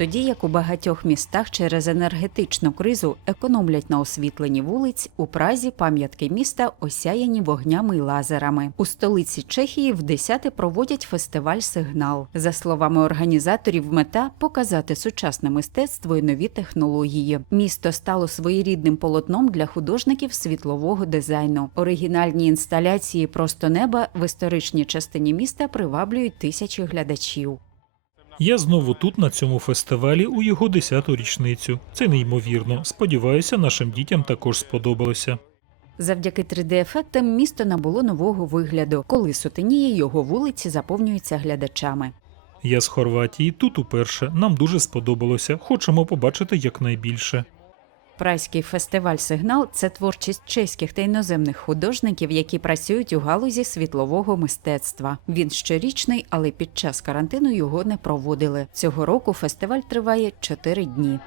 Тоді як у багатьох містах через енергетичну кризу економлять на освітленні вулиць, у Празі пам'ятки міста осяяні вогнями й лазерами. У столиці Чехії в десяте проводять фестиваль Сигнал. За словами організаторів, мета показати сучасне мистецтво і нові технології. Місто стало своєрідним полотном для художників світлового дизайну. Оригінальні інсталяції просто неба в історичній частині міста приваблюють тисячі глядачів. Я знову тут на цьому фестивалі у його 10-ту річницю. Це неймовірно. Сподіваюся, нашим дітям також сподобалося. Завдяки 3D-ефектам місто набуло нового вигляду, коли сутеніє його вулиці заповнюються глядачами. Я з Хорватії тут уперше. Нам дуже сподобалося. Хочемо побачити якнайбільше. Прайський фестиваль Сигнал це творчість чеських та іноземних художників, які працюють у галузі світлового мистецтва. Він щорічний, але під час карантину його не проводили. Цього року фестиваль триває чотири дні.